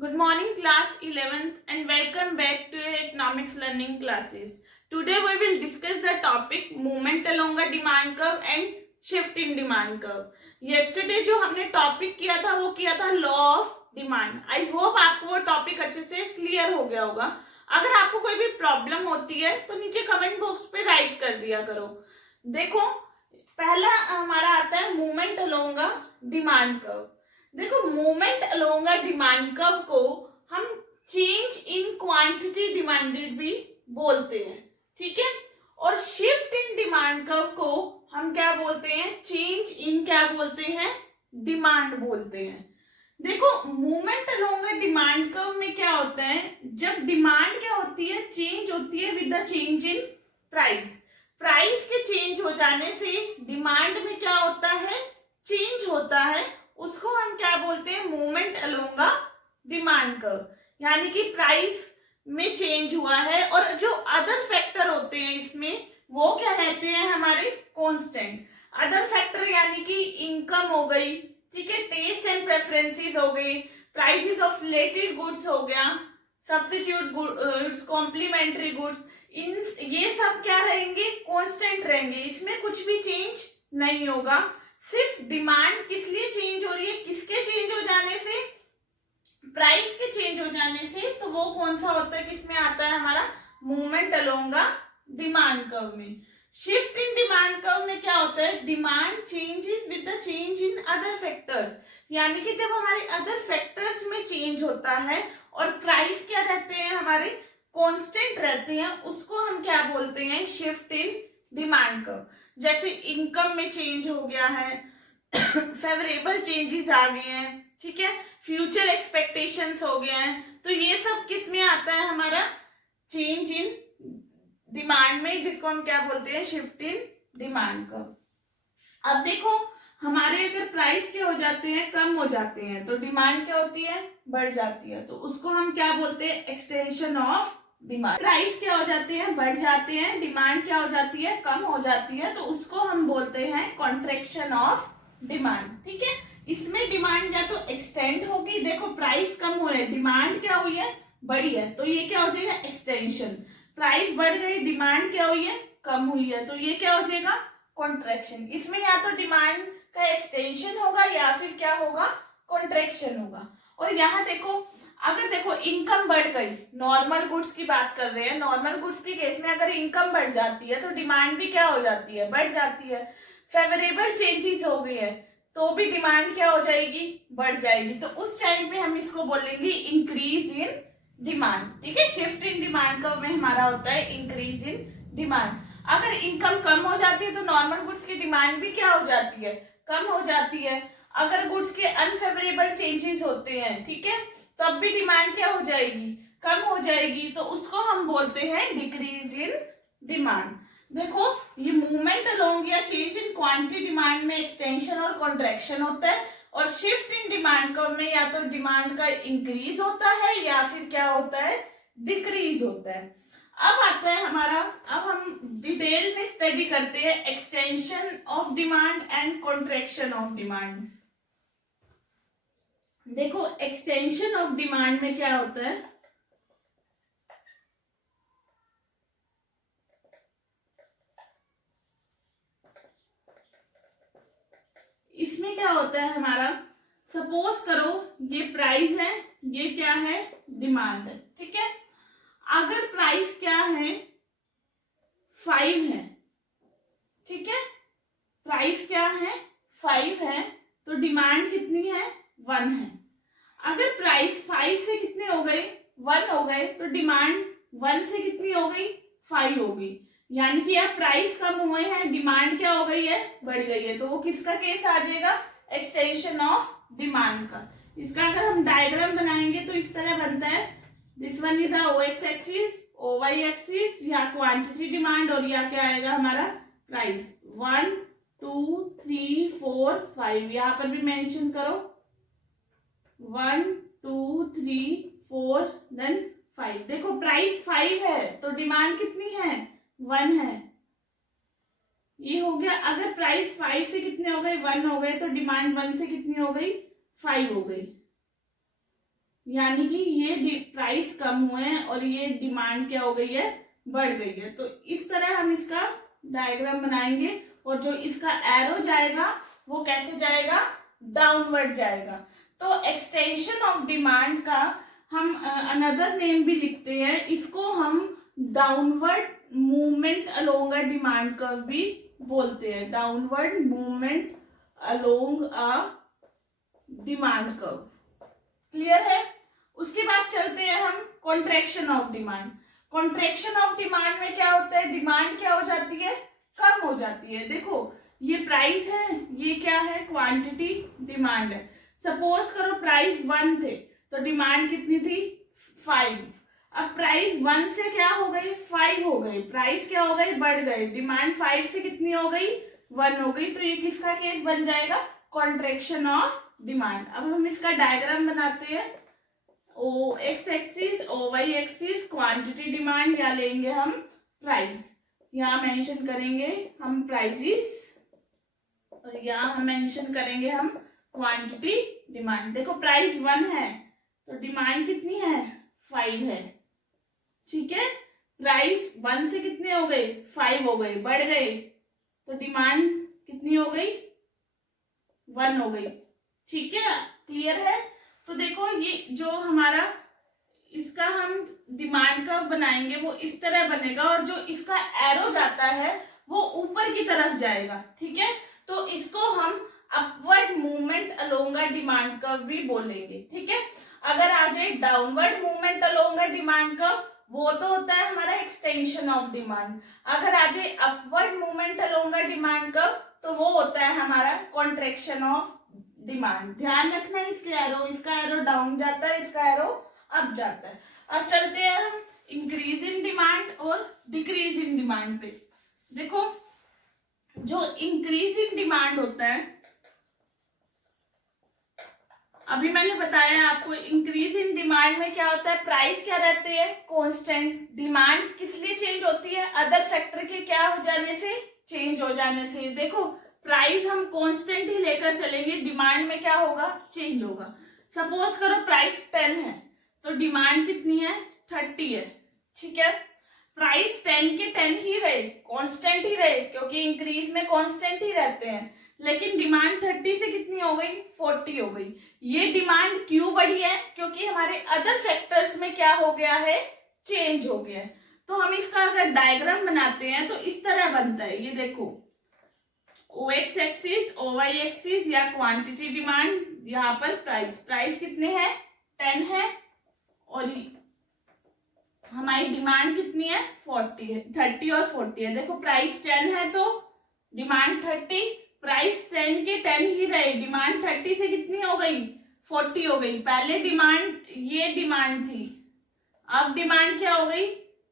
Good morning, class 11th, and welcome back to your economics learning classes. Today we will discuss the topic movement along a demand curve and shift in demand curve. Yesterday जो हमने topic किया था वो किया था law of demand. I hope आपको वो topic अच्छे से क्लियर हो गया होगा. अगर आपको कोई भी प्रॉब्लम होती है तो नीचे कमेंट बॉक्स पे राइट कर दिया करो. देखो पहला हमारा आता है movement along a demand curve. देखो movement along a demand curve को हम चेंज इन क्वांटिटी डिमांडेड भी बोलते हैं, ठीक है. और शिफ्ट इन डिमांड कर्व को हम क्या बोलते हैं? चेंज इन क्या बोलते हैं? डिमांड बोलते हैं. देखो movement along a demand curve में क्या होता है, जब डिमांड क्या होती है, चेंज होती है with the change in price. Price के चेंज हो जाने से डिमांड में क्या होता है? चेंज होता है. उसको हम क्या बोलते हैं? Movement along a demand curve. यानी कि प्राइस में चेंज हुआ है और जो अदर फैक्टर होते हैं इसमें वो क्या रहते हैं? हमारे कांस्टेंट. अदर फैक्टर यानी कि इनकम हो गई, ठीक है, टेस्ट एंड प्रेफरेंसेस हो गई, प्राइसेस ऑफ रिलेटेड गुड्स हो गया, सब्स्टिट्यूट गुड्स, कॉम्प्लीमेंट्री गुड्स, इन ये सब क्या रहेंगे? कांस्टेंट रहेंगे. इसमें कुछ भी चेंज नहीं होगा. सिर्फ डिमांड किस लिए चेंज हो रही है? किसके चेंज हो जाने से? प्राइस के चेंज हो जाने से. तो वो कौन सा होता है? किसमें आता है? हमारा movement along a demand curve में. शिफ्ट इन डिमांड कर्व में क्या होता है? Demand changes with the change in other factors. यानी कि जब हमारे अदर फैक्टर्स में चेंज होता है और प्राइस क्या रहते हैं? हमारे कांस्टेंट रहते हैं. उसको हम क्या बोलते हैं? Shift in demand curve. जैसे इनकम में चेंज हो गया है, फेवरेबल चेंजेस आ गए हैं, ठीक है, फ्यूचर एक्सपेक्टेशंस हो गए हैं. तो ये सब किस में आता है? हमारा चेंज इन डिमांड में, जिसको हम क्या बोलते हैं? शिफ्ट इन डिमांड का. अब देखो हमारे अगर प्राइस क्या हो जाते हैं? कम हो जाते हैं, तो डिमांड क्या होती है? बढ़ जाती है. तो उसको हम क्या बोलते हैं? Extension of demand. प्राइस क्या हो जाते हैं? बढ़ जाते हैं. डिमांड क्या हो जाती है? कम हो जाती है. तो उसको हम बोलते हैं कॉन्ट्रैक्शन ऑफ डिमांड, ठीक है. इसमें डिमांड या तो एक्सटेंड होगी. देखो प्राइस कम हुआ है, डिमांड क्या हुई है? बढ़ी है. तो ये क्या हो जाएगा? एक्सटेंशन. प्राइस बढ़ गई, डिमांड क्या हुई है? कम हुई है. तो ये क्या हो जाएगा? कॉन्ट्रैक्शन. इसमें या तो डिमांड का एक्सटेंशन होगा या फिर क्या होगा? कॉन्ट्रैक्शन होगा. और यहाँ देखो, अगर देखो इनकम बढ़ गई, नॉर्मल गुड्स की बात कर रहे हैं, नॉर्मल गुड्स के केस में अगर इनकम बढ़ जाती है तो डिमांड भी क्या हो जाती है? बढ़ जाती है. फेवरेबल चेंजेस हो गई है तो भी डिमांड क्या हो जाएगी? बढ़ जाएगी. तो उस टाइम पे हम इसको बोलेंगे इंक्रीज इन डिमांड, ठीक है. शिफ्ट इन डिमांड का में हमारा होता है इंक्रीज इन डिमांड. अगर इनकम कम हो जाती है तो नॉर्मल गुड्स की डिमांड भी क्या हो जाती है? कम हो जाती है. अगर गुड्स के अनफेवरेबल चेंजेस होते हैं, ठीक है, तब भी डिमांड क्या हो जाएगी? कम हो जाएगी. तो उसको हम बोलते हैं डिक्रीज इन डिमांड. देखो ये मूवमेंट अलोंग या चेंज इन क्वांटिटी डिमांड में एक्सटेंशन और कॉन्ट्रैक्शन होता है, और शिफ्ट इन डिमांड कर्व में या तो डिमांड का इंक्रीज होता है या फिर क्या होता है? डिक्रीज होता है. अब आता है हमारा, अब हम डिटेल में स्टडी करते हैं extension of demand and contraction of demand. देखो एक्सटेंशन ऑफ डिमांड में क्या होता है? इसमें क्या होता है हमारा? सपोज करो ये प्राइस है, ये क्या है? डिमांड है, ठीक है. अगर प्राइस क्या है? 5 है, ठीक है. प्राइस क्या है? 5 है. तो डिमांड कितनी है? 1 है. अगर प्राइस 5 से कितने हो गए? 1 हो गए. तो डिमांड 1 से कितनी हो गई? 5 हो गई. यानी कि अब प्राइस कम हुए हैं, डिमांड क्या हो गई है? बढ़ गई है. तो वो किसका केस आ जाएगा? एक्सटेंशन ऑफ डिमांड का. इसका अगर हम डायग्राम बनाएंगे तो इस तरह बनता है. This one is O X axis, O Y axis, या क्वांटिटी डिमांड, और या क्या आएगा हमारा? प्राइस. 1 2 3 4 5 यहाँ पर भी मेंशन करो. 1 2 3 4 देन 5. देखो प्राइस 5 है तो डिमांड कितनी है? 1 है. ये हो गया. अगर प्राइस 5 से कितने हो गए? 1 हो गए. तो डिमांड 1 से कितनी हो गई? 5 हो गई. यानी कि ये प्राइस कम हुए हैं और ये डिमांड क्या हो गई है, बढ़ गई है। तो इस तरह हम इसका डायग्राम बनाएंगे और जो इसका एरो जाएगा वो कैसे जाएगा, डाउनवर्ड जाएगा। तो एक्सटेंशन ऑफ डिमांड का हम अनदर नेम भी लिखते हैं, इसको हम downward movement along a demand curve भी बोलते हैं, downward movement along a demand curve. Clear है। उसके बाद चलते हैं हम contraction of demand. Contraction of demand में क्या होता है, डिमांड क्या हो जाती है, कम हो जाती है। देखो ये प्राइस है, ये क्या है, क्वांटिटी, डिमांड है। सपोज करो प्राइस 1 थे तो डिमांड कितनी थी, 5। अब प्राइस 1 से क्या हो गई, 5 हो गई, प्राइस क्या हो गई, बढ़ गई, डिमांड 5 से कितनी हो गई, 1 हो गई। तो ये किसका केस बन जाएगा, कॉन्ट्रैक्शन ऑफ डिमांड। अब हम इसका डायग्राम बनाते हैं। O X axis, O Y axis quantity demand, या लेंगे हम प्राइस, यहाँ मेंशन करेंगे हम प्राइसेस और यहाँ हम मेंशन करेंगे हम क्वांटिटी डिमांड। देखो प्राइस 1 है तो डिमांड कितनी है, 5 है, ठीक है। प्राइस 1 से कितने हो गए, 5 हो गए, बढ़ गए, तो डिमांड कितनी हो गई, 1 हो गई, ठीक है। क्लियर है। तो देखो ये जो हमारा इसका हम डिमांड कर्व बनाएंगे वो इस तरह बनेगा और जो इसका एरो जाता है वो ऊपर की तरफ जाएगा, ठीक है। तो इसको हम upward movement along a demand curve भी बोलेंगे, ठीक है। अगर आ जाए downward movement along a demand curve, वो तो होता है हमारा एक्सटेंशन ऑफ डिमांड। अगर आ जाए upward movement along a demand curve तो वो होता है हमारा कॉन्ट्रैक्शन ऑफ डिमांड। ध्यान रखना है इसके एरो, इसका एरो डाउन जाता है, इसका एरो अप जाता है। अब चलते हैं हम इंक्रीज इन डिमांड और डिक्रीज इन डिमांड पे। देखो जो इंक्रीज इन डिमांड होता है, अभी मैंने बताया आपको, इंक्रीज इन डिमांड में क्या होता है, प्राइस क्या रहते हैं, कांस्टेंट। डिमांड किस लिए चेंज होती है, अदर फैक्टर के क्या हो जाने से, चेंज हो जाने से। देखो प्राइस हम कांस्टेंट ही लेकर चलेंगे, डिमांड में क्या होगा, चेंज होगा। सपोज करो प्राइस 10 है तो डिमांड कितनी है, 30 है, ठीक है। प्राइस 10 के 10 ही रहे, कांस्टेंट ही रहे, क्योंकि इंक्रीज में कांस्टेंट ही रहते हैं, लेकिन डिमांड 30 से कितनी हो गई, 40 हो गई। ये डिमांड क्यों बढ़ी है, क्योंकि हमारे अदर फैक्टर्स में क्या हो गया है, चेंज हो गया है। तो हम इसका अगर डायग्राम बनाते हैं तो इस तरह बनता है, ये देखो O X axis, O Y axis या क्वांटिटी डिमांड, यहाँ पर प्राइस, प्राइस कितने हैं, 10 है और हमारी डिमांड कितनी है, 40 है, 30 और 40 है। देखो प्राइस 10 है तो डिमांड 30, प्राइस 10 के 10 ही रहे, डिमांड 30 से कितनी हो गई, 40 हो गई। पहले डिमांड, ये डिमांड थी, अब डिमांड क्या हो गई,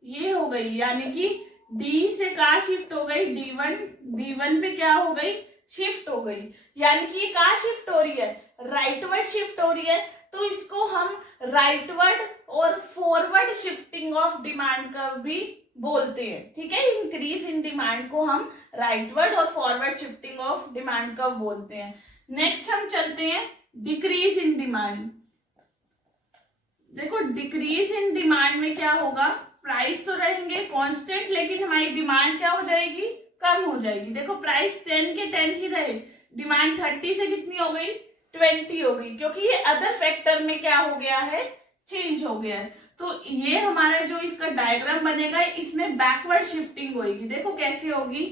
ये हो गई, यानी कि डी से कहाँ शिफ्ट हो गई, D1, D1 पे क्या हो गई, शिफ्ट हो गई, यानी कि ये कहाँ शिफ्ट हो रही है, राइटवर्ड शिफ्ट हो रही है। तो इसको हम राइटवर्ड और forward shifting of demand curve भी बोलते हैं, ठीक है। इंक्रीज इन डिमांड को हम राइटवर्ड और forward shifting of demand curve बोलते हैं। नेक्स्ट हम चलते हैं डिक्रीज इन डिमांड। देखो डिक्रीज इन डिमांड में क्या होगा, प्राइस तो रहेंगे कांस्टेंट, लेकिन हमारी डिमांड क्या हो जाएगी, कम हो जाएगी। देखो प्राइस 10 के 10 ही रहे, डिमांड 30 से कितनी हो गई, 20 हो गई, क्योंकि ये अदर फैक्टर में क्या हो गया है, चेंज हो गया है। तो ये हमारा जो इसका डायग्राम बनेगा, इसमें बैकवर्ड शिफ्टिंग होगी। देखो कैसे होगी,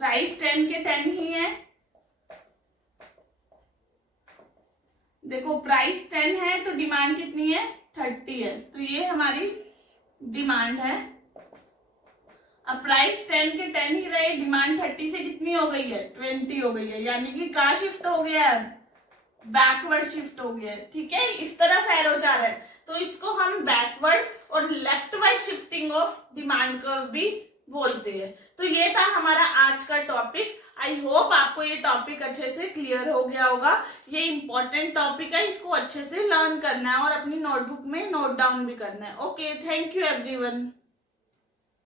प्राइस 10 के 10 ही है, देखो प्राइस 10 है तो डिमांड कितनी है, 30 है, तो ये हमारी डिमांड है। अब प्राइस 10 के 10 ही रहे, डिमांड 30 से कितनी हो गई है, 20 हो गई है, यानी कि कहाँ शिफ्ट हो गया है, बैकवर्ड शिफ्ट हो गया है, ठीक है। इस तरफ एरो जा रहा है, तो इसको हम बैकवर्ड और leftward shifting of demand curve भी बोलते हैं। तो ये था हमारा आज का टॉपिक। आई होप आपको ये टॉपिक अच्छे से क्लियर हो गया होगा। ये इंपॉर्टेंट टॉपिक है, इसको अच्छे से लर्न करना है और अपनी नोटबुक में नोट डाउन भी करना है। Okay, thank you everyone.